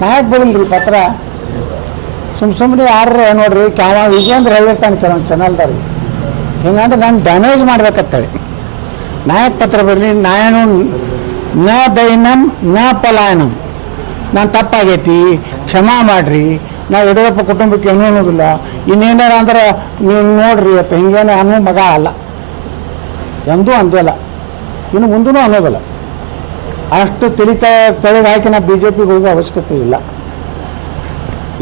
ಕಾಯಕ್ ಬಿಡಲ್ರಿ ಪತ್ರ. ಸುಮ್ ಸುಮ್ಮನೆ ಯಾರು ನೋಡ್ರಿ ಕ್ಯಾವ ಅಂದ್ರೆ ಹೇಳಿರ್ತಾನೆ ಕೆಲವೊಂದು ಚಾನಲ್ದವ್ರಿ. ಹಿಂಗಂದ್ರೆ ನಾನು ಡ್ಯಾಮೇಜ್ ಮಾಡ್ಬೇಕತ್ತೇಳಿ ನಾಯಕ್ ಪತ್ರ ಬರಲಿ, ನಾಯನು ನ ದೈನಂ, ನ ಪಲಾಯನಂ. ನಾನು ತಪ್ಪಾಗೈತಿ, ಕ್ಷಮಾ ಮಾಡ್ರಿ. ನಾವು ಯಡಿಯೂರಪ್ಪ ಕುಟುಂಬಕ್ಕೆ ಏನೂ ಅನ್ನೋದಿಲ್ಲ. ಇನ್ನೇನಾರ ಅಂದ್ರೆ ನೀವು ನೋಡ್ರಿ ಇವತ್ತು, ಹಿಂಗೇನೋ ಅನ್ನೋ ಮಗ ಅಲ್ಲ. ಎಂದೂ ಅಂದಲ್ಲ ಇನ್ನು ಮುಂದೂ ಅನ್ನೋದಿಲ್ಲ. ಅಷ್ಟು ತಿಳಿತ ತೆಳಗೆ ಹಾಕಿ ನಾವು ಬಿ ಜೆ ಪಿಗೆ ಹೋಗೋ ಅವಶ್ಯಕತೆ ಇಲ್ಲ.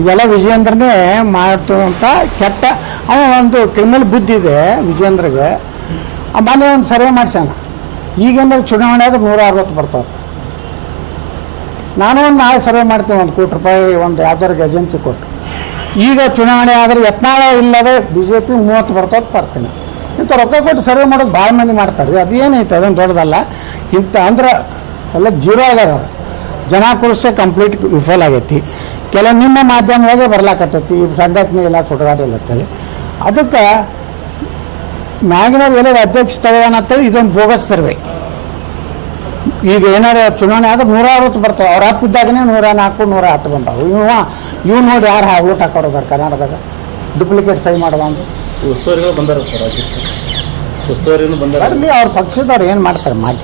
ಇದೆಲ್ಲ ವಿಜಯೇಂದ್ರನೇ ಮಾಡುವಂಥ ಕೆಟ್ಟ, ಅವ ಒಂದು ಕ್ರಿಮಿನಲ್ ಬುದ್ಧಿ ಇದೆ ವಿಜಯೇಂದ್ರಗೆ. ಆ ಮೊನ್ನೆ ಒಂದು ಸರ್ವೆ ಮಾಡ್ಸ್ಯಾನ. ಈಗೇನು ಚುನಾವಣೆ ಆದ್ರೆ ನೂರ ಅರವತ್ತು ಬರ್ತಾವೆ. ನಾನು ಒಂದು ನಾಳೆ ಸರ್ವೆ ಮಾಡ್ತೀನಿ ಒಂದು ಕೋಟಿ ರೂಪಾಯಿ, ಒಂದು ಯಾವ್ದಾದ್ರು ಏಜೆನ್ಸಿ ಕೊಟ್ಟು. ಈಗ ಚುನಾವಣೆ ಆದರೆ ಯತ್ನಾಳ ಇಲ್ಲದೆ ಬಿ ಜೆ ಪಿ ಮೂವತ್ತು ಬರ್ತಾವೆ ಬರ್ತೀನಿ. ಇಂಥ ರೊಕ್ಕ ಕೊಟ್ಟು ಸರ್ವೆ ಮಾಡೋದು ಭಾಳ ಮಂದಿ ಮಾಡ್ತಾರೆ. ಅದು ಏನೈತೆ ಅದೊಂದು ದೊಡ್ಡದಲ್ಲ. ಇಂಥ ಅಂದ್ರೆ ಎಲ್ಲ ಜೀರೋ ಆಗ್ಯಾರ ಜನ ಜನಾಕ್ರೋಶ ಕಂಪ್ಲೀಟ್ ವಿಫಲ ಆಗೈತಿ. ಕೆಲವು ನಿಮ್ಮ ಮಾಧ್ಯಮದಾಗೆ ಬರ್ಲಾಕತ್ತೈತಿ ಸಂಘಟನೆ ಎಲ್ಲ ಸುಡಗಾಡಿಲ್ಲತ್ತೇಳಿ ಅದಕ್ಕೆ ನಾಗಿನವ್ರು ಎಲ್ಲರ ಅಧ್ಯಕ್ಷ ಅಂತೇಳಿ ಇದೊಂದು ಬೋಗಸ್ ಸರ್ವೆ. ಈಗ ಏನಾರು ಚುನಾವಣೆ ಆದ್ರೆ ನೂರ ಅರವತ್ತು ಬರ್ತಾವೆ. ಅವ್ರ ಹತ್ತಿದ್ದಾಗನೇ ನೂರ ನಾಲ್ಕು ನೂರ ಹತ್ತು ಬಂದವು. ಇವ ಇವ್ ನೋಡಿ ಯಾರು ಹಾ ಊಟ ಹಾಕೋರು ಕರ್ನಾಟಕದಾಗ. ಡುಪ್ಲಿಕೇಟ್ ಸಹಿ ಮಾಡುವ ಅಂತ. ಉಸ್ತುವಾರಿಗಳು ಬಂದಾರ ಸರ್ ರಾಜ್ಯಕ್ಕೆ. ಉಸ್ತುವಾರಿನೂ ಬಂದಾರ. ಅಲ್ಲಿ ಅವ್ರ ಪಕ್ಷದವ್ರು ಏನು ಮಾಡ್ತಾರೆ ಮಾಡಿ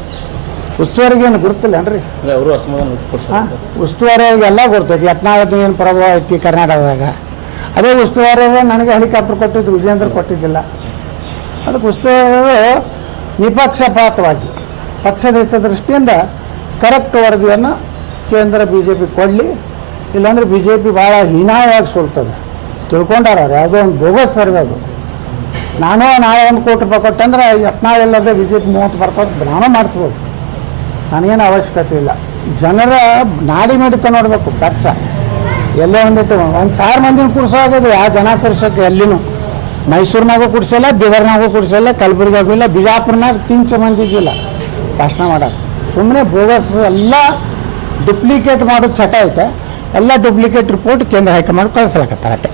ಉಸ್ತುವಾರಿಗೆ ಏನು ಗುರುತಿಲ್ಲನ್ರಿ ಅವರು ಅಸಮಾಧಾನ ಉಸ್ತುವಾರಿಯಾಗಿ ಎಲ್ಲ ಗೊತ್ತೈತಿ ಯತ್ನಾವತಿ ಏನು ಪ್ರಭಾವ ಐತಿ ಕರ್ನಾಟಕದಾಗ. ಅದೇ ಉಸ್ತುವಾರಿ ನನಗೆ ಹೆಲಿಕಾಪ್ಟರ್ ಕೊಟ್ಟಿದ್ದು ವಿಜೇಂದ್ರ ಕೊಟ್ಟಿದ್ದಿಲ್ಲ. ಅದಕ್ಕೆ ಉಸ್ತುವಾರಿ ನಿಪಕ್ಷಪಾತವಾಗಿ ಪಕ್ಷದ ಹಿತದೃಷ್ಟಿಯಿಂದ ಕರೆಕ್ಟ್ ವರದಿಯನ್ನು ಕೇಂದ್ರ ಬಿ ಜೆ ಪಿ ಕೊಡಲಿ ಇಲ್ಲಾಂದ್ರೆ ಬಿ ಜೆ ಪಿ ಭಾಳ ಹೀನಾಯವಾಗಿ ಸೋಲ್ತದೆ. ತಿಳ್ಕೊಂಡಾರ ಅವ್ರು ಯಾವುದೋ ಒಂದು ಬೋಗಸ್ ಸರ್ವೆ ಅದು. ನಾನು ನಾಳೆ ಒಂದು ಕೋಟಿ ರೂಪಾಯಿ ಕೊಟ್ಟಂದ್ರೆ ಯತ್ನಾವಿಲ್ಲದೆ ಇಲ್ಲದೆ ಬಿ ಜೆ ಪಿ ಮೂವತ್ತು ಬರ್ತದೆ ನಾನು ಮಾಡಿಸ್ಬೋದು. ನನಗೇನು ಅವಶ್ಯಕತೆ ಇಲ್ಲ. ಜನರ ನಾಡಿ ಮಿಡಿತ ನೋಡಬೇಕು ಪಕ್ಷ ಎಲ್ಲೋ ಒಂದಿಟ್ಟು ಒಂದು ಸಾವಿರ ಮಂದಿನ ಆಗೋದು ಯಾವ ಜನ ಕೂಡ್ಸೋಕೆ ಎಲ್ಲಿನೂ. ಮೈಸೂರಿನಾಗೂ ಕೂಡಿಸಲ್ಲ ಬೀದರ್ನಾಗೂ ಕೂಡಿಸಲ್ಲ ಕಲಬುರ್ಗಿಯಾಗೂ ಇಲ್ಲ, ಬಿಜಾಪುರ್ನಾಗ ತಿಂಚ ಇದ್ದಿಲ್ಲ ಭಾಷಣ ಮಾಡೋದು ಸುಮ್ಮನೆ ಬೋಗಸ್ ಎಲ್ಲ ಡುಪ್ಲಿಕೇಟ್ ಮಾಡೋದು ಚಟ ಐತೆ. ಎಲ್ಲ ಡುಪ್ಲಿಕೇಟ್ ರಿಪೋರ್ಟ್ ಕೇಂದ್ರ ಹೈಕಮಾಂಡ್ ಕಳಿಸ್ಲಾಕತ್ತಾರೆ ಅಷ್ಟೇ.